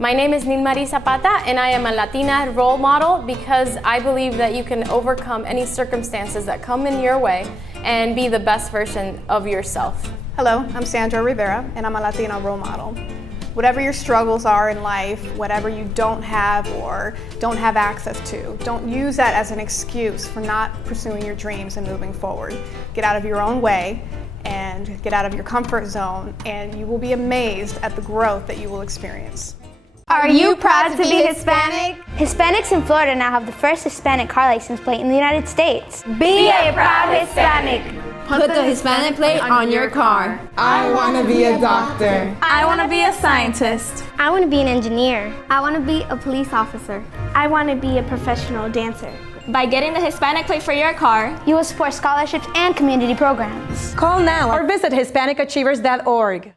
My name is Nilmari Zapata, and I am a Latina role model because I believe that you can overcome any circumstances that come in your way and be the best version of yourself. Hello, I'm Sandra Rivera, and I'm a Latina role model. Whatever your struggles are in life, whatever you don't have or don't have access to, don't use that as an excuse for not pursuing your dreams and moving forward. Get out of your own way and get out of your comfort zone, and you will be amazed at the growth that you will experience. Are you proud to be Hispanic? Hispanics in Florida now have the first Hispanic car license plate in the United States. Be a proud Hispanic. Put the Hispanic plate on your car. I want to be a doctor. I want to be a scientist. I want to be an engineer. I want to be a police officer. I want to be a professional dancer. By getting the Hispanic plate for your car, you will support scholarships and community programs. Call now or visit HispanicAchievers.org.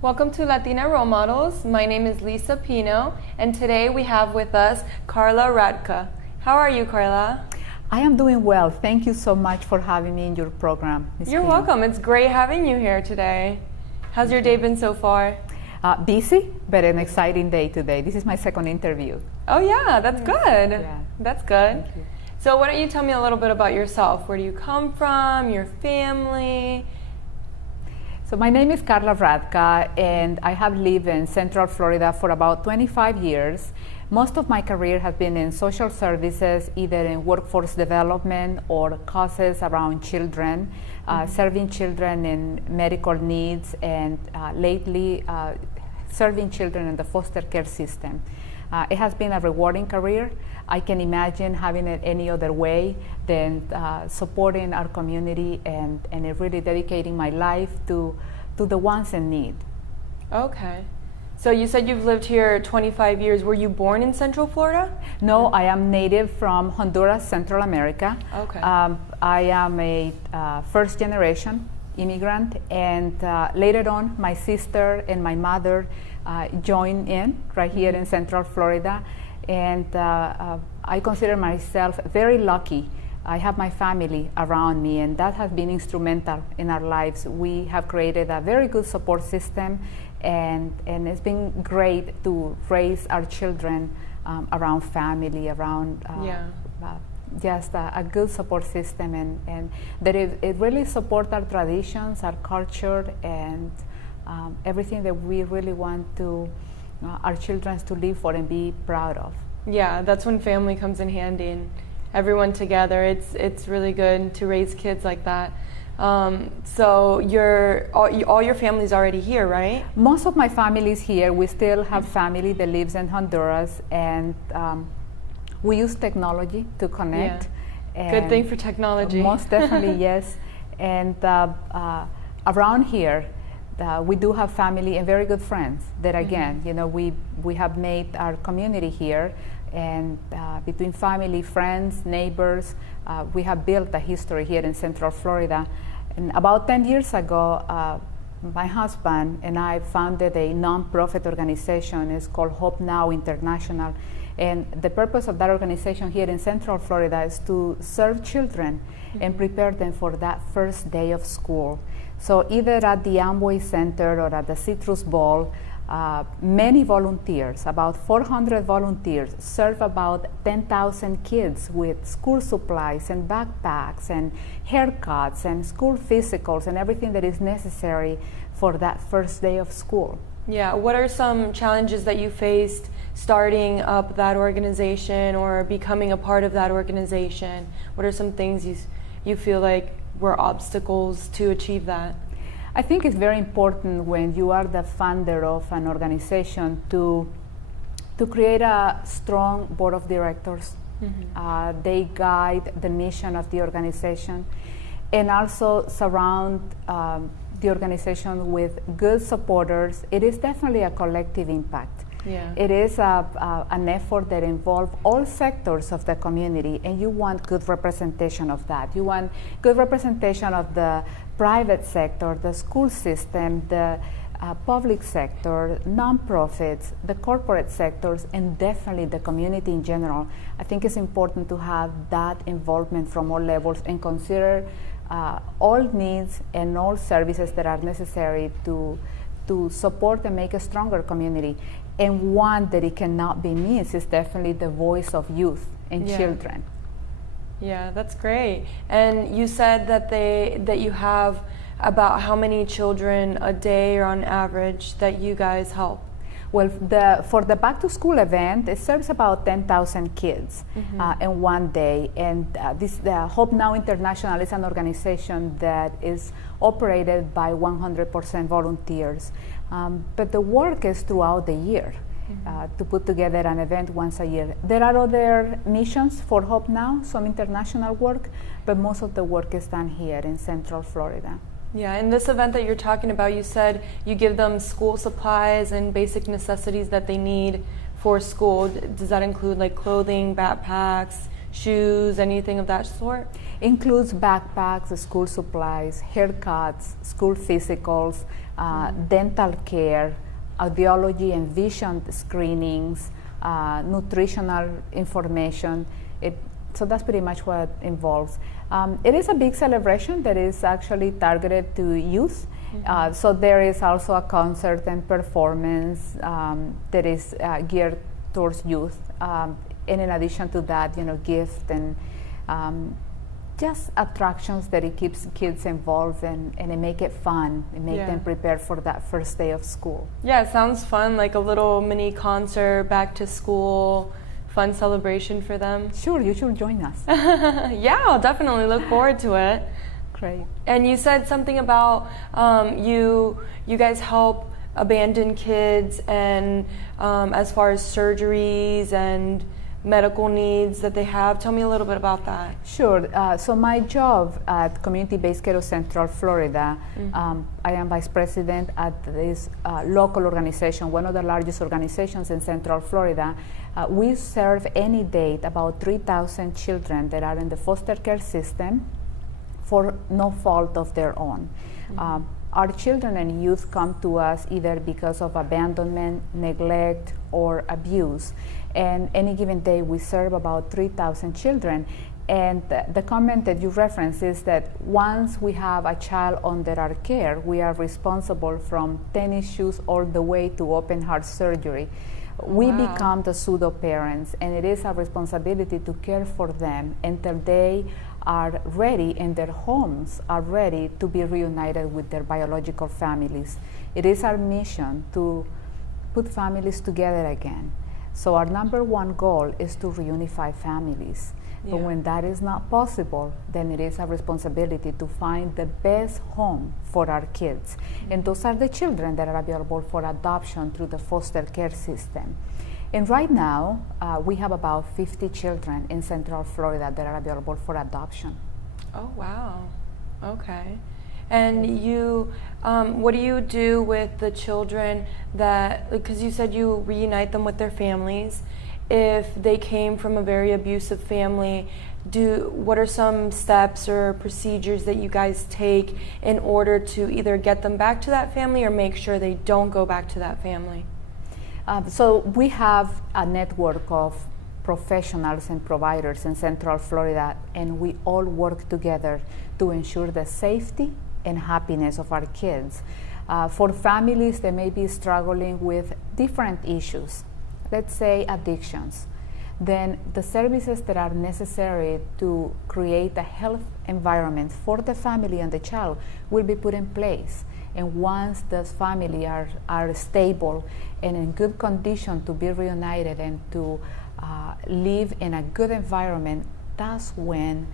Welcome to Latina Role Models. My name is Lisa Pino, and today we have with us Karla Radka. How are you, Karla? I am doing well. Thank you so much for having me in your program, Ms. You're Pino. welcome. It's great having you here today. How's your day been so far? Busy, but an exciting day today. This is my second interview. Oh yeah, that's good. Yeah. That's good. Thank you. So why don't you tell me a little bit about yourself? Where do you come from, your family? So my name is Karla Radka, and I have lived in Central Florida for about 25 years. Most of my career has been in social services, either in workforce development or causes around children, serving children in medical needs, and lately serving children in the foster care system. It has been a rewarding career. I can imagine having it any other way than supporting our community and really dedicating my life to the ones in need. Okay. So you said you've lived here 25 years. Were you born in Central Florida? No, I am native from Honduras, Central America. Okay. I am a first generation immigrant, and later on my sister and my mother joined in right here in Central Florida, and I consider myself very lucky. I have my family around me, and that has been instrumental in our lives. We have created a very good support system, and it's been great to raise our children around family, around just a good support system, and that it really supports our traditions, our culture, and everything that we really want to our children to live for and be proud of. Yeah, that's when family comes in handy and everyone together. It's really good to raise kids like that. So all your family's already here, right? Most of my family is here. We still have family that lives in Honduras, and we use technology to connect. Yeah. Good thing for technology. Most definitely, yes. And around here, we do have family and very good friends that, again, we have made our community here, and between family, friends, neighbors, we have built a history here in Central Florida. And about 10 years ago, my husband and I founded a nonprofit organization. It's called Hope Now International. And the purpose of that organization here in Central Florida is to serve children and prepare them for that first day of school. So either at the Amway Center or at the Citrus Bowl, many volunteers, about 400 volunteers, serve about 10,000 kids with school supplies and backpacks and haircuts and school physicals and everything that is necessary for that first day of school. Yeah, what are some challenges that you faced starting up that organization or becoming a part of that organization? What are some things you feel like were obstacles to achieve that? I think it's very important when you are the founder of an organization to create a strong board of directors. They guide the mission of the organization, and also surround the organization with good supporters. It is definitely a collective impact. Yeah. It is an effort that involves all sectors of the community, and you want good representation of that. You want good representation of the private sector, the school system, the public sector, nonprofits, the corporate sectors, and definitely the community in general. I think it's important to have that involvement from all levels and consider all needs and all services that are necessary to to support and make a stronger community. And one that it cannot be missed is definitely the voice of youth and children. Yeah, that's great. And you said that you have about how many children a day or on average that you guys help? Well, for the back to school event, it serves about 10,000 kids in one day. And the Hope Now International is an organization that is operated by 100% volunteers. But the work is throughout the year to put together an event once a year. There are other missions for Hope Now, some international work, but most of the work is done here in Central Florida. Yeah, in this event that you're talking about, you said you give them school supplies and basic necessities that they need for school. Does that include like clothing, backpacks, shoes, anything of that sort? Includes backpacks, school supplies, haircuts, school physicals, dental care, audiology and vision screenings, nutritional information. So that's pretty much what it involves. It is a big celebration that is actually targeted to youth. So there is also a concert and performance that is geared towards youth. And in addition to that, gift and just attractions that it keeps kids involved and it make it fun and make them prepare for that first day of school. Yeah, it sounds fun, like a little mini concert, back to school, fun celebration for them. Sure, you should join us. Yeah, I'll definitely look forward to it. Great. And you said something about you guys help abandoned kids and as far as surgeries and medical needs that they have. Tell me a little bit about that. Sure. So my job at Community-Based Care of Central Florida, I am vice president at this local organization, one of the largest organizations in Central Florida. We serve any date about 3,000 children that are in the foster care system for no fault of their own. Our children and youth come to us either because of abandonment, neglect, or abuse. And any given day we serve about 3,000 children. And the comment that you referenced is that once we have a child under our care, we are responsible from tennis shoes all the way to open heart surgery. We become the pseudo parents, and it is our responsibility to care for them until they are ready and their homes are ready to be reunited with their biological families. It is our mission to put families together again. So our number one goal is to reunify families. But when that is not possible, then it is our responsibility to find the best home for our kids. And those are the children that are available for adoption through the foster care system. And right now, we have about 50 children in Central Florida that are available for adoption. Oh, wow. Okay. And you, what do you do with the children that, because you said you reunite them with their families, if they came from a very abusive family, what are some steps or procedures that you guys take in order to either get them back to that family or make sure they don't go back to that family? So we have a network of professionals and providers in Central Florida, and we all work together to ensure the safety and happiness of our kids. For families that may be struggling with different issues, let's say addictions, then the services that are necessary to create a health environment for the family and the child will be put in place. And once those families are stable and in good condition to be reunited and to live in a good environment, that's when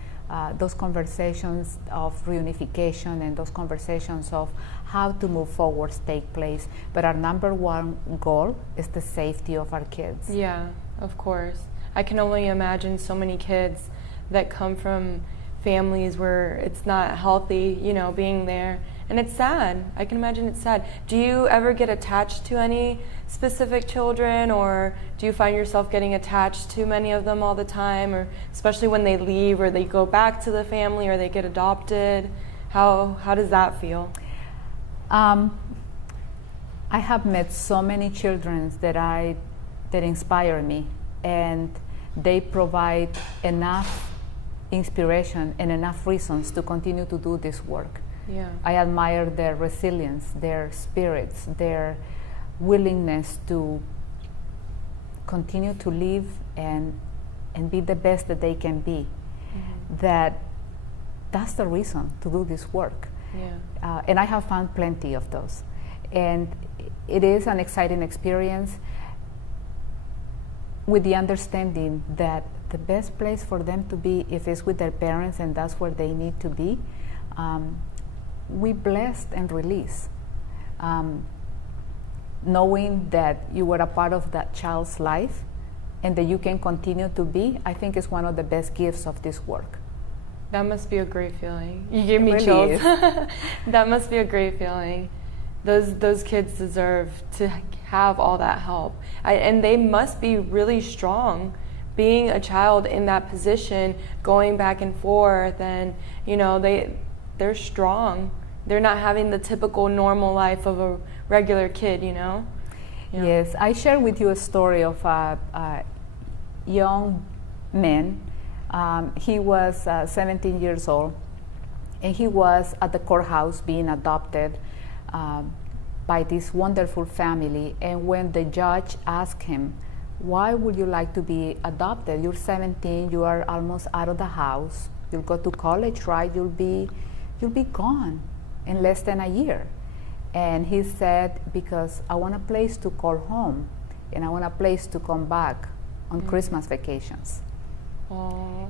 those conversations of reunification and those conversations of how to move forward take place. But our number one goal is the safety of our kids. Yeah, of course. I can only imagine so many kids that come from families where it's not healthy, being there. And it's sad. I can imagine it's sad. Do you ever get attached to any specific children, or do you find yourself getting attached to many of them all the time, or especially when they leave or they go back to the family or they get adopted? How does that feel? I have met so many children that inspire me, and they provide enough inspiration and enough reasons to continue to do this work. Yeah. I admire their resilience, their spirits, their willingness to continue to live and be the best that they can be. That's the reason to do this work. Yeah. And I have found plenty of those. And it is an exciting experience, with the understanding that the best place for them to be, if it's with their parents and that's where they need to be, we blessed and release. Knowing that you were a part of that child's life and that you can continue to be, I think is one of the best gifts of this work. That must be a great feeling. You gave me It really chills. is. That must be a great feeling. Those kids deserve to have all that help. And they must be really strong, being a child in that position, going back and forth, and they're strong. They're not having the typical normal life of a regular kid, Yeah. Yes, I share with you a story of a young man. He was 17 years old, and he was at the courthouse being adopted by this wonderful family. And when the judge asked him, "Why would you like to be adopted? You're 17, you are almost out of the house. You'll go to college, right? You'll be gone in less than a year." And he said, "Because I want a place to call home, and I want a place to come back on Christmas vacations." Oh,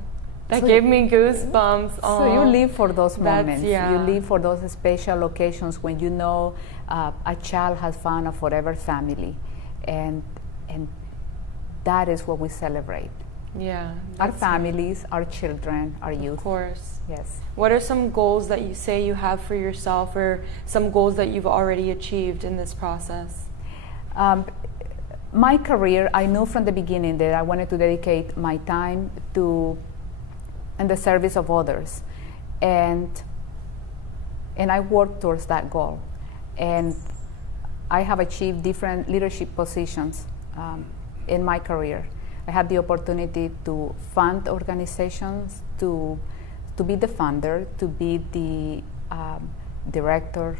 that gave me goosebumps. So you live for those moments. Yeah. You live for those special occasions when you know a child has found a forever family, and that is what we celebrate. Yeah. Our families, our children, our youth. Of course. Yes. What are some goals that you say you have for yourself, or some goals that you've already achieved in this process? My career, I knew from the beginning that I wanted to dedicate my time to in the service of others, and I worked towards that goal, and I have achieved different leadership positions in my career. I had the opportunity to fund organizations, to be the funder, to be the director,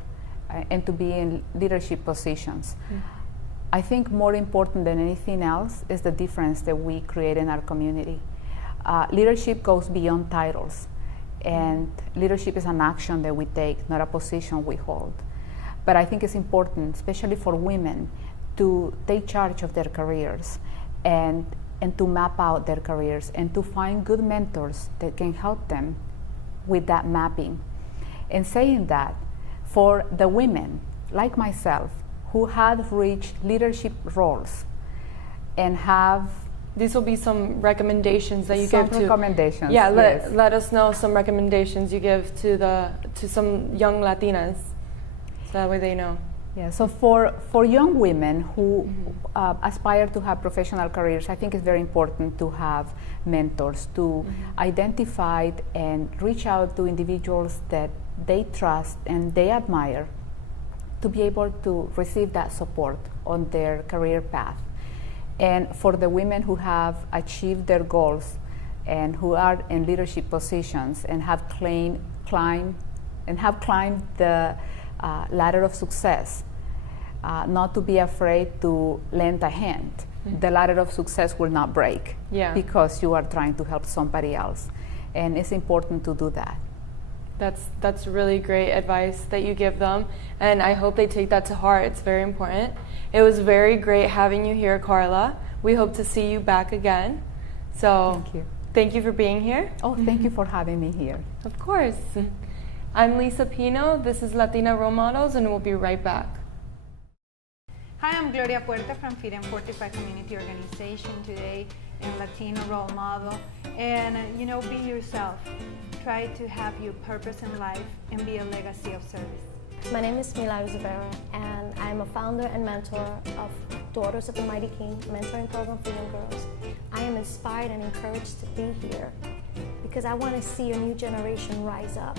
and to be in leadership positions. I think more important than anything else is the difference that we create in our community. Leadership goes beyond titles, and leadership is an action that we take, not a position we hold. But I think it's important, especially for women, to take charge of their careers and to map out their careers and to find good mentors that can help them with that mapping. And saying that, for the women like myself who have reached leadership roles and have These will be some recommendations that you give to. recommendations. Yeah, yes. let us know some recommendations you give to some young Latinas, so that way they know. Yeah, so for young women who aspire to have professional careers, I think it's very important to have mentors, to identify and reach out to individuals that they trust and they admire, to be able to receive that support on their career path. And for the women who have achieved their goals and who are in leadership positions and have climbed the ladder of success, not to be afraid to lend a hand. The ladder of success will not break because you are trying to help somebody else, and it's important to do that. That's really great advice that you give them, and I hope they take that to heart. It's very important. It was very great having you here, Karla. We hope to see you back again. So Thank you. Thank you for being here. Oh, thank you for having me here. Of course. I'm Lisa Pino. This is Latina Role Models, and we'll be right back. Hi, I'm Gloria Puerta from Freedom 45 Community Organization, today in Latino Role Model. And be yourself. Try to have your purpose in life and be a legacy of service. My name is Sandra Rivera, and I'm a founder and mentor of Daughters of the Mighty King mentoring program for young girls. I am inspired and encouraged to be here because I want to see a new generation rise up.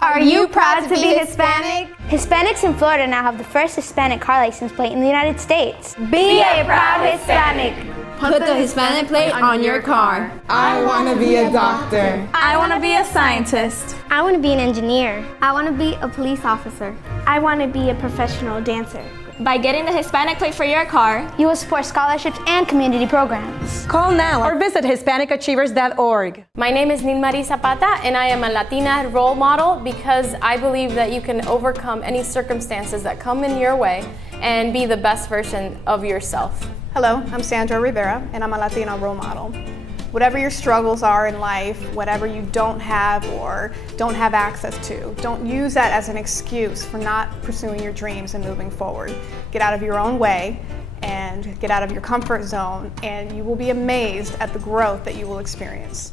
Are you proud to be Hispanic? Hispanics in Florida now have the first Hispanic car license plate in the United States. Be a proud Hispanic. Put the Hispanic plate on your car. I want to be a doctor. I want to be a scientist. I want to be an engineer. I want to be a police officer. I want to be a professional dancer. By getting the Hispanic plate for your car, You will support scholarships and community programs. Call now or visit HispanicAchievers.org. My name is Nilmarie Zapata, and I am a Latina role model because I believe that you can overcome any circumstances that come in your way and be the best version of yourself. Hello, I'm Sandra Rivera, and I'm a Latina role model. Whatever your struggles are in life, whatever you don't have or don't have access to, don't use that as an excuse for not pursuing your dreams and moving forward. Get out of your own way and get out of your comfort zone, and you will be amazed at the growth that you will experience.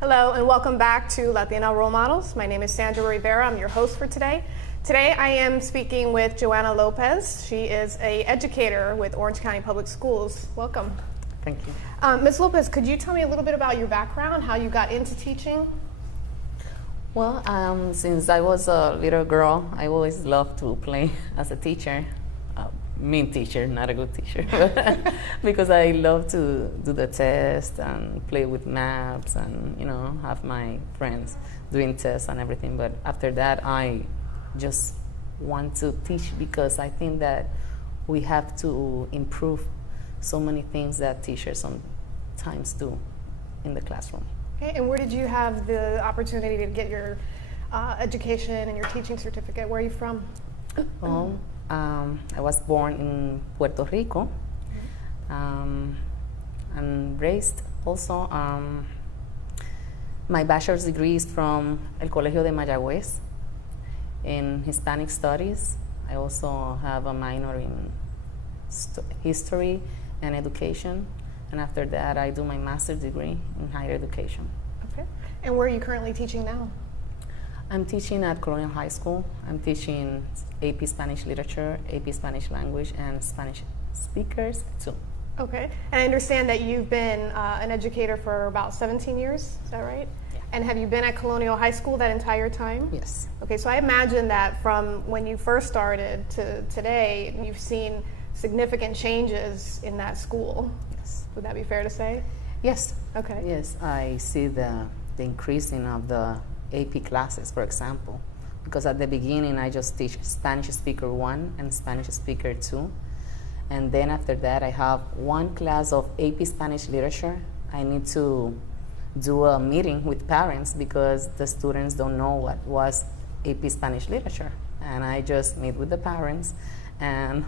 Hello, and welcome back to Latina Role Models. My name is Sandra Rivera. I'm your host for today. Today I am speaking with Johanna Lopez. She is an educator with Orange County Public Schools. Welcome. Thank you. Ms. Lopez, could you tell me a little bit about your background, how you got into teaching? Well, since I was a little girl, I always loved to play as a teacher. Mean teacher, not a good teacher, because I love to do the test and play with maps and, you know, have my friends doing tests and everything. But after that, I just want to teach because I think that we have to improve so many things that teachers sometimes do in the classroom. Okay, and where did you have the opportunity to get your education and your teaching certificate? Where are you from? Well, I was born in Puerto Rico and raised also. My bachelor's degree is from El Colegio de Mayagüez in Hispanic Studies. I also have a minor in history and education, and after that I do my master's degree in higher education. Okay, and where are you currently teaching now? I'm teaching at Colonial High School. I'm teaching AP Spanish Literature, AP Spanish Language, and Spanish speakers too. Okay, and I understand that you've been an educator for about 17 years, is that right? Yeah. And have you been at Colonial High School that entire time? Yes. Okay, so I imagine that from when you first started to today, you've seen significant changes in that school. Yes. Would that be fair to say? Yes. Okay. Yes, I see the increasing of the AP classes, for example, because at the beginning I just teach Spanish Speaker 1 and Spanish Speaker 2, and then after that I have one class of AP Spanish Literature. I need to do a meeting with parents because the students don't know what was AP Spanish Literature, and I just meet with the parents, and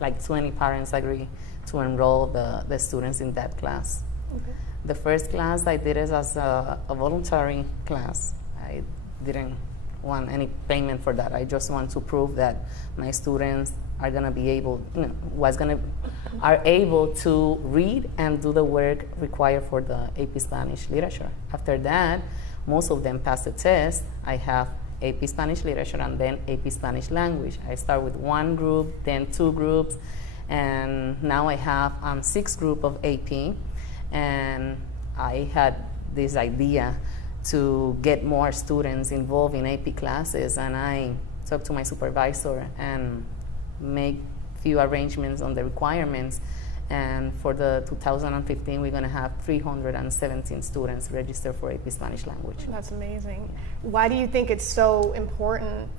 like 20 parents agree to enroll the students in that class. Okay. The first class I did it as a voluntary class. I didn't want any payment for that. I just want to prove that my students are gonna be able, are able to read and do the work required for the AP Spanish Literature. After that, most of them pass the test. I have AP Spanish Literature and then AP Spanish Language. I start with one group, then two groups, and now I have 6 groups of AP. And I had this idea to get more students involved in AP classes, and I talked to my supervisor and make few arrangements on the requirements. And for the 2015, we're going to have 317 students registered for AP Spanish Language. That's amazing. Why do you think it's so important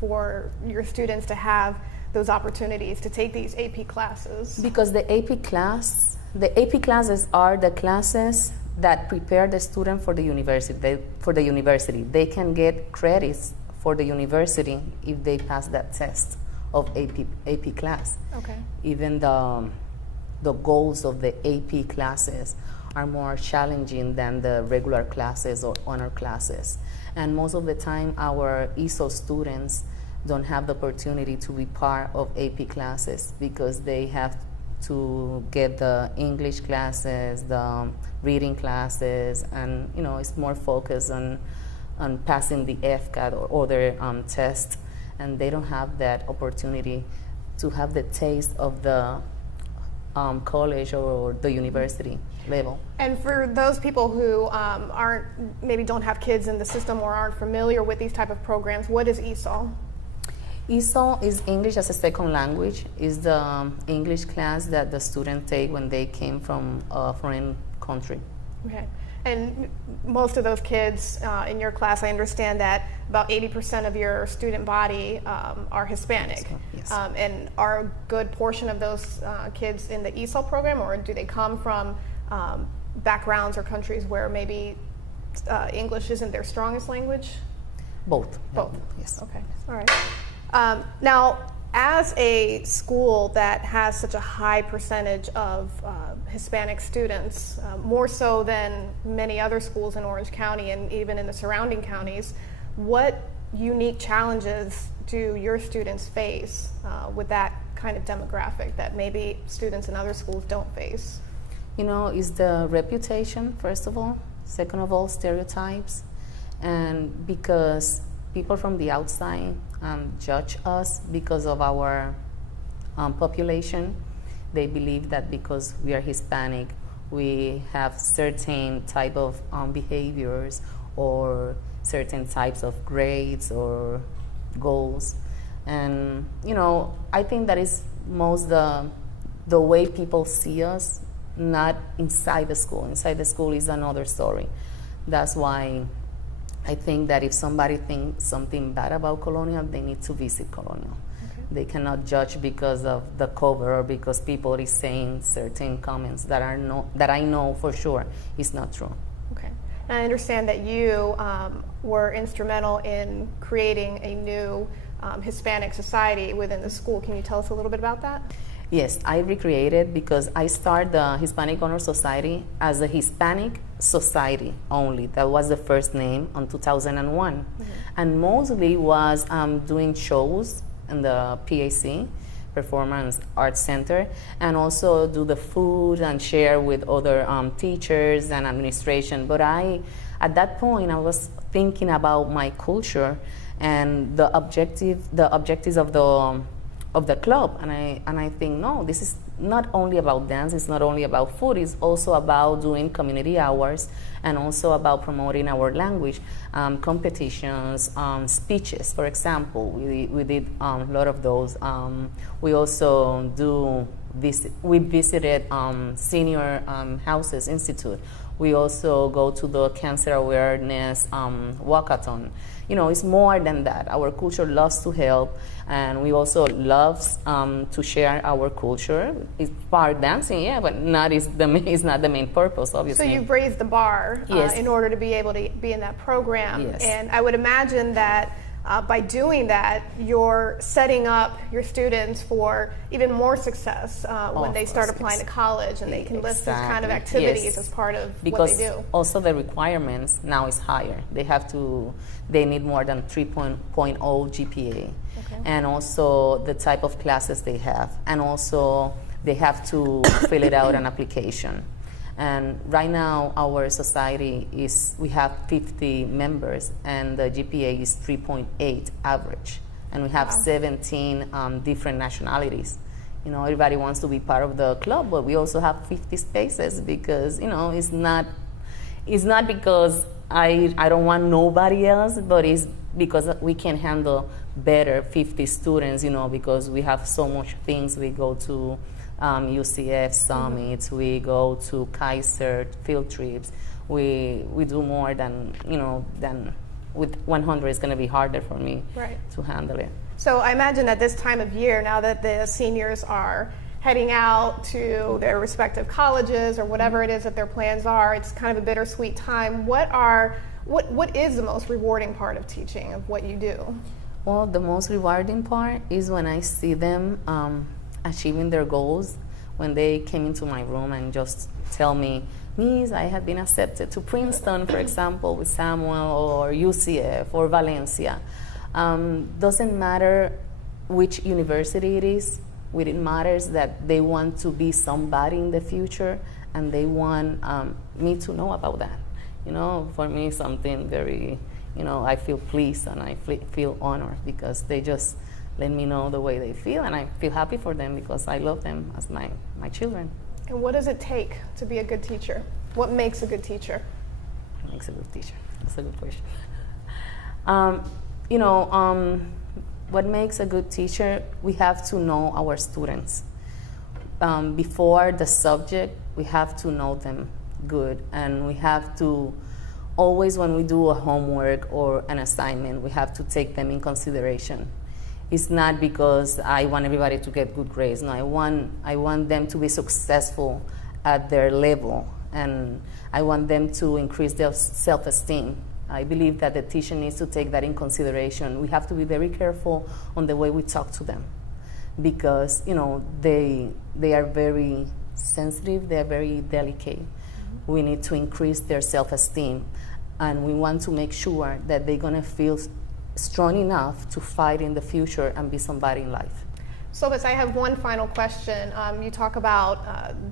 for your students to have those opportunities to take these AP classes? Because the AP classes are the classes that prepare the student for the university. They can get credits for the university if they pass that test of AP class. Okay. Even the goals of the AP classes are more challenging than the regular classes or honor classes. And most of the time, our ESOL students don't have the opportunity to be part of AP classes because they have to get the English classes, the reading classes, and it's more focused on passing the FCAT or other tests, and they don't have that opportunity to have the taste of the college or the university level. And for those people who maybe don't have kids in the system or aren't familiar with these type of programs, what is ESOL? ESOL is English as a second language. Is the English class that the students take when they came from a foreign country. Okay. And most of those kids in your class, I understand that about 80% of your student body are Hispanic. Yes. And are a good portion of those kids in the ESOL program, or do they come from backgrounds or countries where maybe English isn't their strongest language? Both. Both. Yes. Okay. All right. Now, as a school that has such a high percentage of Hispanic students, more so than many other schools in Orange County and even in the surrounding counties, what unique challenges do your students face with that kind of demographic that maybe students in other schools don't face? You know, is the reputation, first of all. Second of all, stereotypes. And because people from the outside judge us because of our population, they believe that because we are Hispanic, we have certain type of behaviors or certain types of grades or goals. And, you know, I think that is most the way people see us, not inside the school. Inside the school is another story. That's why I think that if somebody thinks something bad about Colonial, they need to visit Colonial. Okay. They cannot judge because of the cover or because people is saying certain comments that I know for sure is not true. Okay. And I understand that you were instrumental in creating a new Hispanic society within the school. Can you tell us a little bit about that? Yes, I recreated because I started the Hispanic Honor Society as a Hispanic Society only. That was the first name on 2001. Mm-hmm. And mostly was doing shows in the PAC, Performance Arts Center, and also do the food and share with other teachers and administration. But at that point, I was thinking about my culture and the objectives of the club, and I think, no, this is not only about dance, it's not only about food, it's also about doing community hours and also about promoting our language, competitions, speeches, for example. We did a lot of those. We also we visited Senior Houses Institute. We also go to the Cancer Awareness Walkathon. You know, it's more than that. Our culture loves to help, and we also love to share our culture. It's part dancing, yeah, but it's not the main purpose, obviously. So you've raised the bar yes. In order to be able to be in that program. Yes. And I would imagine that by doing that, you're setting up your students for even more success when they start applying to college, and they can list these kind of activities yes. as part of because what they do. Also the requirements now is higher. They need more than 3.0 GPA. Okay. And also the type of classes they have. And also they have to fill it out an application. And right now, our society we have 50 members, and the GPA is 3.8 average. And we have 17 different nationalities. You know, everybody wants to be part of the club, but we also have 50 spaces because, you know, it's not because I don't want nobody else, but it's because we can handle better 50 students, you know, because we have so much things. We go to UCF summits, we go to Kaiser field trips. We do more than with 100 it's going to be harder for me to handle it. So I imagine at this time of year, now that the seniors are heading out to their respective colleges or whatever it is that their plans are, it's kind of a bittersweet time. What is the most rewarding part of teaching, of what you do? Well, the most rewarding part is when I see them achieving their goals, when they came into my room and just tell me, Miss, I have been accepted to Princeton, for example, with Samuel, or UCF, or Valencia. Doesn't matter which university it is. It matters that they want to be somebody in the future, and they want me to know about that. You know, for me, something very, I feel pleased and I feel honored because they just let me know the way they feel, and I feel happy for them because I love them as my children. And what does it take to be a good teacher? What makes a good teacher? What makes a good teacher? That's a good question. what makes a good teacher, we have to know our students. Before the subject, we have to know them good, and we have to always, when we do a homework or an assignment, we have to take them in consideration. It's not because I want everybody to get good grades. No, I want them to be successful at their level, and I want them to increase their self-esteem. I believe that the teacher needs to take that in consideration. We have to be very careful on the way we talk to them, because they are very sensitive, they are very delicate. Mm-hmm. We need to increase their self-esteem, and we want to make sure that they're gonna feel strong enough to fight in the future and be somebody in life. So, Lopez, I have one final question. You talk about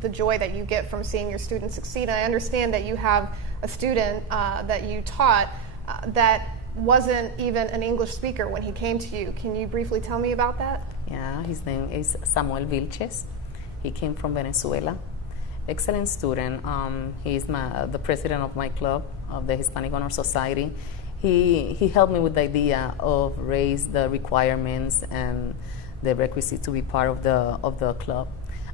the joy that you get from seeing your students succeed. I understand that you have a student that you taught that wasn't even an English speaker when he came to you. Can you briefly tell me about that? Yeah, his name is Samuel Vilches. He came from Venezuela. Excellent student. He's the president of my club, of the Hispanic Honor Society. He helped me with the idea of raise the requirements and the requisite to be part of the club.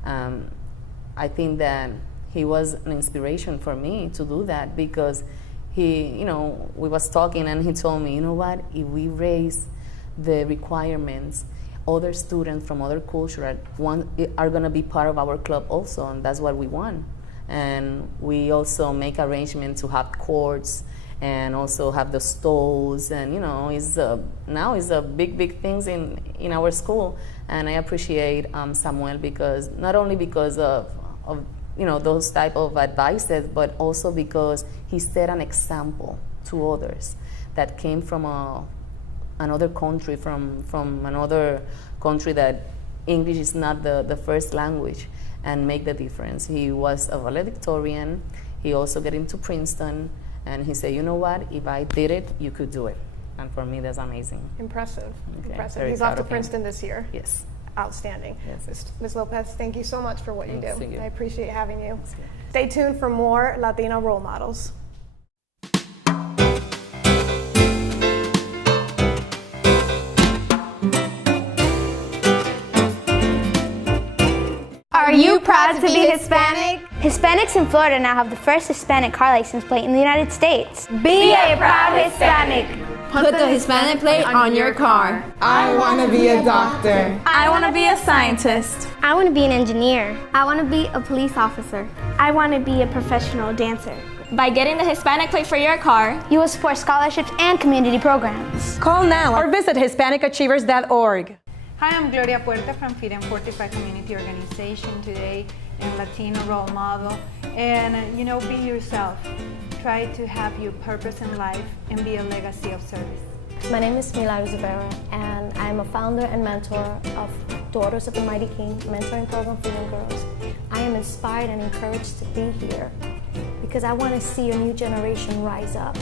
I think that he was an inspiration for me to do that, because we was talking and he told me, you know what, if we raise the requirements, other students from other cultures are going to be part of our club also, and that's what we want. And we also make arrangements to have courts and also have the stalls, and now is a big things in our school. And I appreciate Samuel, because not only because of those type of advices, but also because he set an example to others that came from another country, from another country that English is not the first language, and make the difference. He was a valedictorian. He also got into Princeton, and he said, you know what, if I did it, you could do it. And for me, that's amazing. Impressive. Okay. Impressive. He's off to Princeton this year. Yes. Outstanding. Yes. Ms. Lopez, thank you so much for what you do. Thank you. I appreciate having you. Stay tuned for more Latino role models. Are you proud to be Hispanic? Hispanics in Florida now have the first Hispanic car license plate in the United States. Be a proud Hispanic. Put the Hispanic plate on your car. I want to be a doctor. I want to be a scientist. I want to be an engineer. I want to be a police officer. I want to be a professional dancer. By getting the Hispanic plate for your car, you will support scholarships and community programs. Call now or visit HispanicAchievers.org. Hi, I'm Gloria Puerta from Freedom 45 Community Organization, today in Latino Role Model. And be yourself. Try to have your purpose in life and be a legacy of service. My name is Sandra Rivera, and I'm a founder and mentor of Daughters of the Mighty King mentoring program for young girls. I am inspired and encouraged to be here because I want to see a new generation rise up.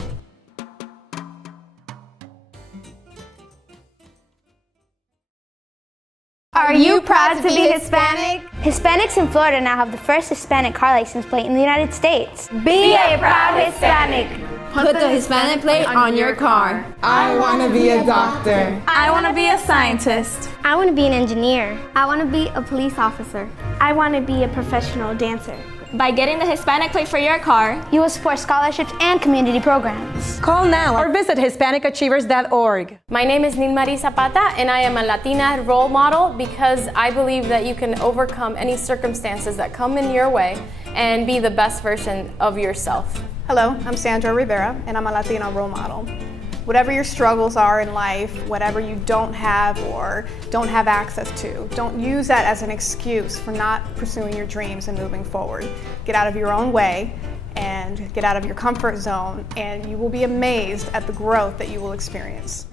Are you proud to be Hispanic? Hispanics in Florida now have the first Hispanic car license plate in the United States. Be a proud Hispanic. Put the Hispanic plate on your car. I want to be a doctor. I want to be a scientist. I want to be an engineer. I want to be a police officer. I want to be a professional dancer. By getting the Hispanic plate for your car, you will support scholarships and community programs. Call now or visit HispanicAchievers.org. My name is Nilmarie Zapata, and I am a Latina role model because I believe that you can overcome any circumstances that come in your way and be the best version of yourself. Hello, I'm Sandra Rivera, and I'm a Latino role model. Whatever your struggles are in life, whatever you don't have or don't have access to, don't use that as an excuse for not pursuing your dreams and moving forward. Get out of your own way and get out of your comfort zone, and you will be amazed at the growth that you will experience.